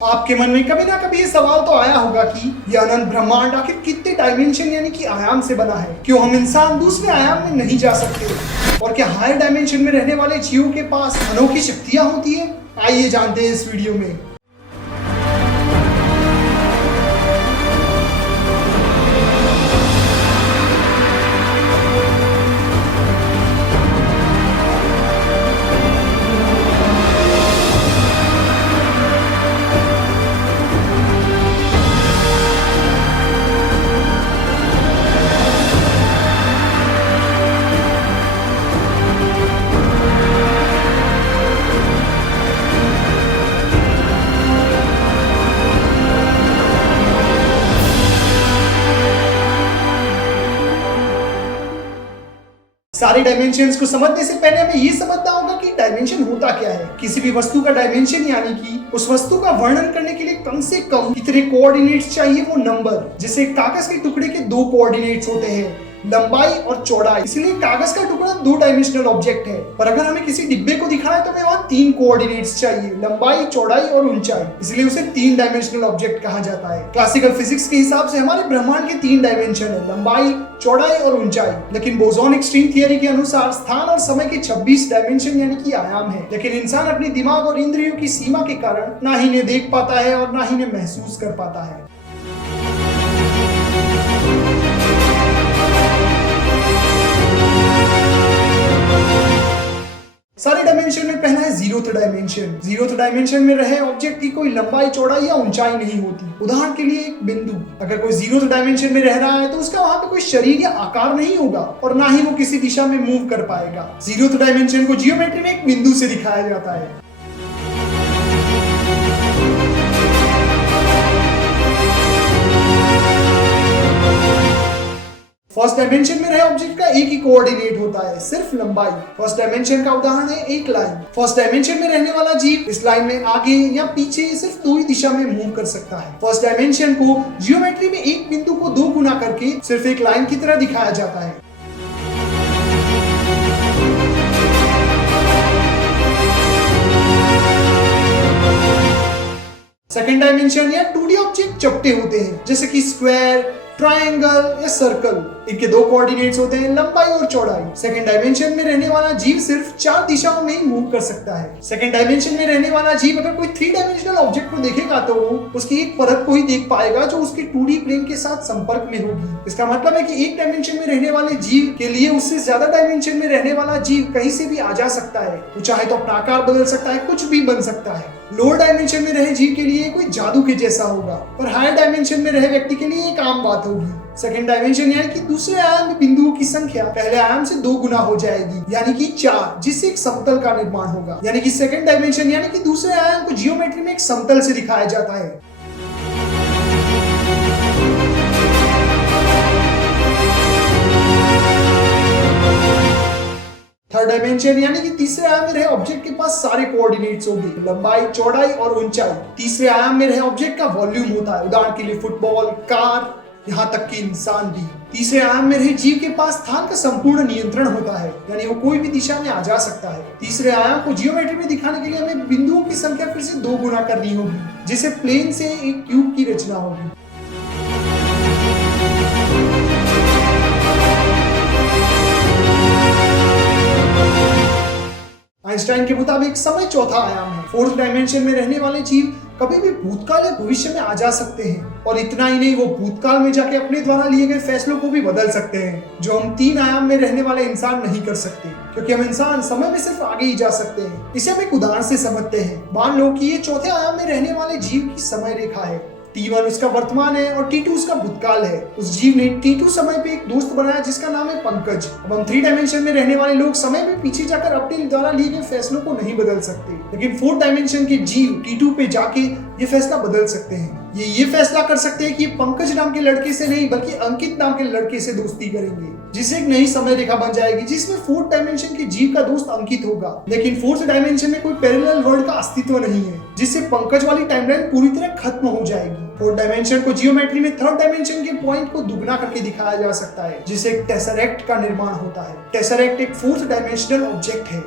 आपके मन में कभी ना कभी ये सवाल तो आया होगा कि यह अनंत ब्रह्मांड आखिर कितने डायमेंशन यानी कि आयाम से बना है। क्यों हम इंसान दूसरे आयाम में नहीं जा सकते और क्या हायर डायमेंशन में रहने वाले जीवों के पास अनोखी शक्तियां होती है। आइए जानते हैं इस वीडियो में। सारे डायमेंशंस को समझने से पहले हमें ये समझना होगा कि डायमेंशन होता क्या है। किसी भी वस्तु का डायमेंशन यानी कि उस वस्तु का वर्णन करने के लिए कम से कम कितने कोऑर्डिनेट्स चाहिए वो नंबर। जैसे कागज के टुकड़े के दो कोऑर्डिनेट्स होते हैं, लंबाई और चौड़ाई। इसलिए कागज का टुकड़ा दो डायमेंशनल ऑब्जेक्ट है। पर अगर हमें किसी डिब्बे को दिखाना है तो हमें वहाँ तीन कोऑर्डिनेट्स चाहिए, लंबाई, चौड़ाई और ऊंचाई। इसलिए उसे तीन डायमेंशनल ऑब्जेक्ट कहा जाता है। क्लासिकल फिजिक्स के हिसाब से हमारे ब्रह्मांड के तीन डायमेंशन है, लंबाई, चौड़ाई और ऊंचाई। लेकिन बोसॉन स्ट्रिंग थियरी के अनुसार स्थान और समय के 26 डायमेंशन यानी कि आयाम है। लेकिन इंसान अपने दिमाग और इंद्रियों की सीमा के कारण ना ही इन्हें देख पाता है और ना ही इन्हें महसूस कर पाता है। सारे डायमेंशन में पहला है जीरोथ डायमेंशन। जीरोथ डायमेंशन में रहे ऑब्जेक्ट की कोई लंबाई, चौड़ाई या ऊंचाई नहीं होती। उदाहरण के लिए एक बिंदु, अगर कोई जीरोथ डायमेंशन में रह रहा है तो उसका वहां पे कोई शरीर या आकार नहीं होगा और ना ही वो किसी दिशा में मूव कर पाएगा। जीरोथ डायमेंशन को जियोमेट्री में एक बिंदु से दिखाया जाता है। फर्स्ट डायमेंशन में रहे ऑब्जेक्ट का एक ही कोऑर्डिनेट होता है, सिर्फ लंबाई। फर्स्ट डायमेंशन का उदाहरण है एक लाइन। फर्स्ट डायमेंशन में रहने वाला जीव इस लाइन में आगे या पीछे सिर्फ दो ही दिशा में मूव कर सकता है। फर्स्ट डायमेंशन को जियोमेट्री में एक बिंदु को दो गुना करके सिर्फ एक लाइन की तरह दिखाया जाता है। सेकेंड डायमेंशन या 2D ऑब्जेक्ट चपटे होते हैं, जैसे कि स्क्वायर, ट्रायंगल या सर्कल। इनके दो कोऑर्डिनेट्स होते हैं, लंबाई और चौड़ाई। सेकंड डायमेंशन में रहने वाला जीव सिर्फ चार दिशाओं में ही मूव कर सकता है। सेकंड डायमेंशन में रहने वाला जीव अगर कोई 3 डायमेंशनल ऑब्जेक्ट को देखेगा तो वो उसकी एक परत को ही देख पाएगा जो उसके 2D प्लेन के साथ संपर्क में होगी। इसका मतलब है कि एक डायमेंशन में रहने वाले जीव के लिए उससे ज्यादा डायमेंशन में रहने वाला जीव कहीं से भी आ जा सकता है। वो चाहे तो अपना आकार बदल सकता है, कुछ भी बन सकता है। लोअर डायमेंशन में रहे जीव के लिए कोई जादू के जैसा होगा, पर हायर डायमेंशन में रहे व्यक्ति के लिए एक आम बात होगी। सेकंड डायमेंशन यानी कि दूसरे आयाम में बिंदुओं की संख्या पहले आयाम से 2 गुना हो जाएगी, यानी कि 4, जिससे एक समतल का निर्माण होगा। यानी कि सेकंड डायमेंशन यानी कि दूसरे आयाम को जियोमेट्री में एक समतल से दिखाया जाता है। थर्ड डायमेंशन यानी कि तीसरे आयाम में रहे ऑब्जेक्ट के पास सारे कोऑर्डिनेट्स होंगे, लंबाई, चौड़ाई और ऊंचाई। तीसरे आयाम में रहे ऑब्जेक्ट का वॉल्यूम होता है, उदाहरण के लिए फुटबॉल, कार, यहाँ तक कि इंसान भी। तीसरे आयाम में रहे जीव के पास स्थान का संपूर्ण नियंत्रण होता है, यानी वो कोई भी दिशा में आ जा सकता है। तीसरे आयाम को जियोमेट्री में दिखाने के लिए हमें बिंदुओं की संख्या फिर से 2 गुना करनी होगी, जिससे प्लेन से एक क्यूब की रचना होगी। आइंस्टाइन के मुताबिक समय चौथा आयाम है। फोर्थ डायमेंशन में रहने वाले जीव कभी भी भूतकाल या भविष्य में आ जा सकते हैं, और इतना ही नहीं, वो भूतकाल में जाके अपने द्वारा लिए गए फैसलों को भी बदल सकते हैं, जो हम 3 आयाम में रहने वाले इंसान नहीं कर सकते, क्योंकि हम इंसान समय में सिर्फ आगे ही जा सकते हैं। इसे हम एक उदाहरण से समझते हैं। मान लो कि ये चौथे आयाम में रहने वाले जीव की समय रेखा है। T1 उसका वर्तमान है और T2 उसका भूतकाल है। उस जीव ने T2 समय पे एक दोस्त बनाया जिसका नाम है पंकज। अब हम 3 डायमेंशन में रहने वाले लोग समय में पीछे जाकर अपने द्वारा लिए गए फैसलों को नहीं बदल सकते, लेकिन 4th डायमेंशन के जीव T2 पे जाके ये फैसला बदल सकते हैं। ये फैसला कर सकते हैं कि पंकज नाम के लड़के से नहीं बल्कि अंकित नाम के लड़के से दोस्ती करेंगे, जिससे एक नई समय रेखा बन जाएगी जिसमें 4th डायमेंशन के जीव का दोस्त अंकित होगा। लेकिन 4th डायमेंशन में कोई पैरेलल वर्ल्ड का अस्तित्व नहीं है, जिससे पंकज वाली टाइमलाइन पूरी तरह खत्म हो जाएगी। 4th डायमेंशन को जियोमेट्री में 3rd डायमेंशन के पॉइंट को दुगना करके दिखाया जा सकता है, जिससे एक टेसरेक्ट का निर्माण होता है। टेसरेक्ट एक 4th डायमेंशनल ऑब्जेक्ट है।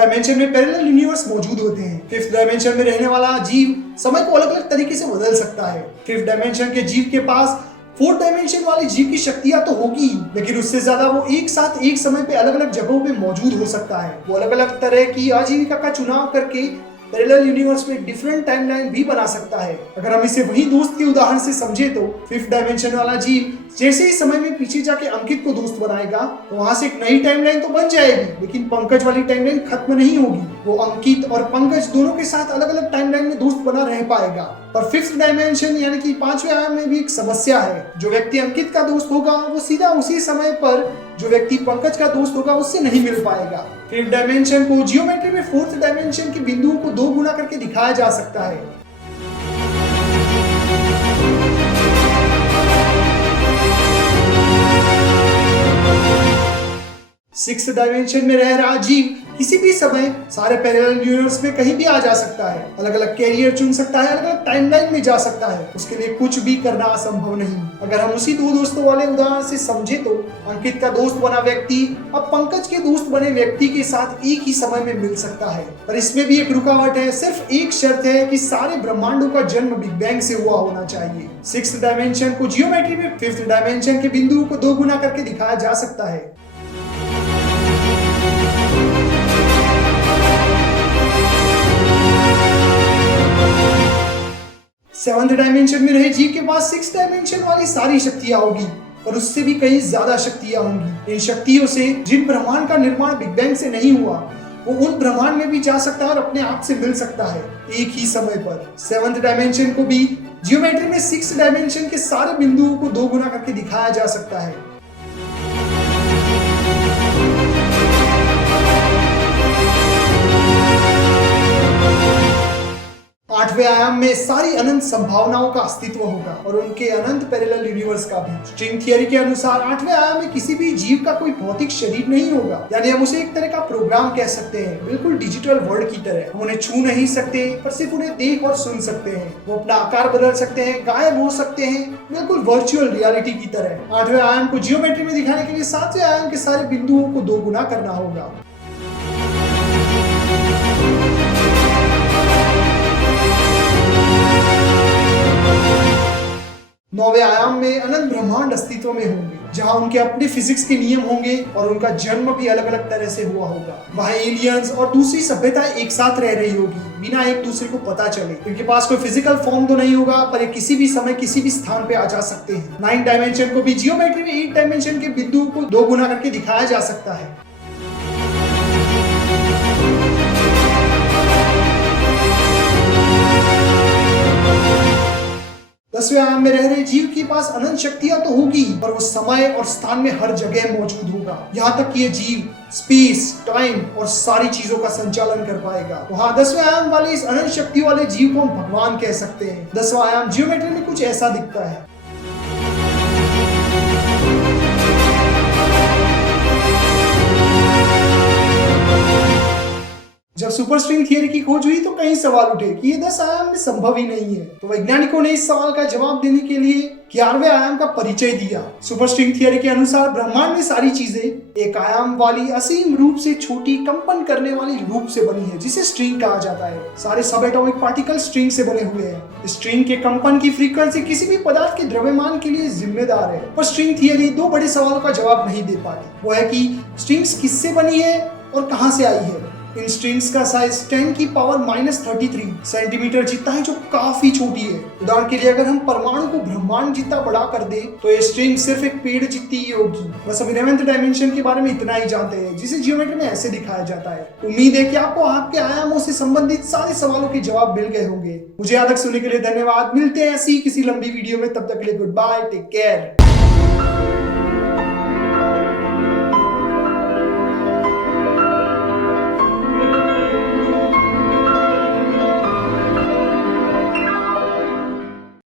डायमेंशन में पैरेलल यूनिवर्स मौजूद होते हैं। फिफ्थ डायमेंशन में रहने वाला जीव समय को अलग अलग तरीके से बदल सकता है। फिफ्थ डायमेंशन के जीव के पास फोर्थ डायमेंशन वाले जीव की शक्तियां तो होगी, लेकिन उससे ज्यादा वो एक साथ एक समय पे अलग अलग जगहों पे मौजूद हो सकता है। वो अलग अलग तरह की आजीविका का चुनाव करके पैरेलल यूनिवर्स में डिफरेंट टाइमलाइन भी बना सकता है। अगर हम इसे वही दोस्त के उदाहरण से समझे तो फिफ्थ डायमेंशन वाला जीव जैसे ही समय में पीछे जाके अंकित को दोस्त बनाएगा तो वहां से एक नई टाइमलाइन तो बन जाएगी, लेकिन पंकज वाली टाइमलाइन खत्म नहीं होगी। वो अंकित और पंकज दोनों के साथ अलग अलग टाइमलाइन में दोस्त बना रह पाएगा। पर फिफ्थ डायमेंशन यानी कि पांचवें आयाम में भी एक समस्या है। जो व्यक्ति अंकित का दोस्त होगा वो सीधा उसी समय पर जो व्यक्ति पंकज का दोस्त होगा उससे नहीं मिल पाएगा। फिफ्थ डायमेंशन को जियोमेट्री में फोर्थ डायमेंशन के बिंदुओं को 2 गुना करके दिखाया जा सकता है। सिक्स्थ डायमेंशन में रह रहा जीव किसी भी समय सारे पैरेलल यूनिवर्स में कहीं भी आ जा सकता है, अलग अलग कैरियर चुन सकता है, अलग अलग टाइमलाइन में जा सकता है। उसके लिए कुछ भी करना असंभव नहीं। अगर हम उसी 2 दोस्तों वाले उदाहरण से समझे तो अंकित का दोस्त बना व्यक्ति अब पंकज के दोस्त बने व्यक्ति के साथ एक ही समय में मिल सकता है। पर इसमें भी एक रुकावट है। सिर्फ एक शर्त है कि सारे ब्रह्मांडों का जन्म बिग बैंग से हुआ होना चाहिए। सिक्स्थ डायमेंशन को जियोमेट्री में फिफ्थ डायमेंशन के बिंदुओं को 2 गुना करके दिखाया जा सकता है। सेवंथ डायमेंशन में रहे जीव के पास सिक्स डायमेंशन वाली सारी शक्तियां होगी और उससे भी कहीं ज्यादा शक्तियां होंगी। इन शक्तियों से जिन ब्रह्मांड का निर्माण बिग बैंग से नहीं हुआ वो उन ब्रह्मांड में भी जा सकता है और अपने आप से मिल सकता है एक ही समय पर। सेवंथ डायमेंशन को भी जियोमेट्री में सिक्स डायमेंशन के सारे बिंदुओं को 2 गुना करके दिखाया जा सकता है। आठवें आयाम में सारी अनंत संभावनाओं का अस्तित्व होगा और उनके अनंत पैरेलल यूनिवर्स का भी। स्ट्रिंग थियरी के अनुसार आठवें आयाम में किसी भी जीव का कोई भौतिक शरीर नहीं होगा, यानी हम उसे एक तरह का प्रोग्राम कह सकते हैं, बिल्कुल डिजिटल वर्ल्ड की तरह। हम उन्हें छू नहीं सकते पर सिर्फ उन्हें देख और सुन सकते हैं। वो अपना आकार बदल सकते हैं, गायब हो सकते हैं, बिल्कुल वर्चुअल रियलिटी की तरह। आठवें आयाम को जियोमेट्री में दिखाने के लिए सातवें आयाम के सारे बिंदुओं को 2 गुना करना होगा। नौवें आयाम में अनंत ब्रह्मांड अस्तित्व में होंगे जहां उनके अपने फिजिक्स के नियम होंगे और उनका जन्म भी अलग अलग तरह से हुआ होगा। वहां एलियंस और दूसरी सभ्यताएं एक साथ रह रही होगी बिना एक दूसरे को पता चले। इनके पास कोई फिजिकल फॉर्म तो नहीं होगा पर ये किसी भी समय किसी भी स्थान पे आ जा सकते हैं। 9 डायमेंशन को भी जियोमेट्री में 8 डायमेंशन के बिंदुओं को 2 गुना करके दिखाया जा सकता है। दसवें आयाम में रह रहे जीव के पास अनंत शक्तियां तो होगी पर वो समय और स्थान में हर जगह मौजूद होगा। यहाँ तक कि ये जीव स्पेस, टाइम और सारी चीजों का संचालन कर पाएगा। वहाँ 10वें आयाम वाले इस अनंत शक्ति वाले जीव को हम भगवान कह सकते हैं। 10वां आयाम जियोमेट्री में कुछ ऐसा दिखता है। जब सुपर स्ट्रिंग थियरी की खोज हुई तो कई सवाल उठे कि ये 10 आयाम में संभव ही नहीं है। तो वैज्ञानिकों ने इस सवाल का जवाब देने के लिए 11वें आयाम का परिचय दिया। सुपर स्ट्रिंग थियरी के अनुसार ब्रह्मांड में सारी चीजें एक आयाम वाली असीम रूप से छोटी कंपन करने वाली रूप से बनी है जिसे स्ट्रिंग कहा जाता है। सारे सब एटॉमिक पार्टिकल स्ट्रिंग से बने हुए हैं। स्ट्रिंग के कंपन की फ्रीक्वेंसी किसी भी पदार्थ के द्रव्यमान के लिए जिम्मेदार है। पर स्ट्रिंग थियरी 2 बड़े सवालों का जवाब नहीं दे पाती। वो है कि स्ट्रिंग्स किससे बनी है और कहां से आई है। इन स्ट्रिंग्स का साइज 10 की पावर -33 सेंटीमीटर जितना है जो काफी छोटी है। उदाहरण के लिए अगर हम परमाणु को ब्रह्मांड जितना बड़ा कर दे तो ये स्ट्रिंग सिर्फ एक पेड़ जितनी ही होगी। बस हम 11th डायमेंशन के बारे में इतना ही जानते हैं जिसे जियोमेट्री में ऐसे दिखाया जाता है। उम्मीद है कि आपको आपके आयामों से संबंधित सारे सवालों के जवाब मिल गए होंगे। मुझे आज तक सुनने के लिए धन्यवाद। मिलते हैं ऐसी किसी लंबी वीडियो में, तब तक के लिए गुड बाय, टेक केयर।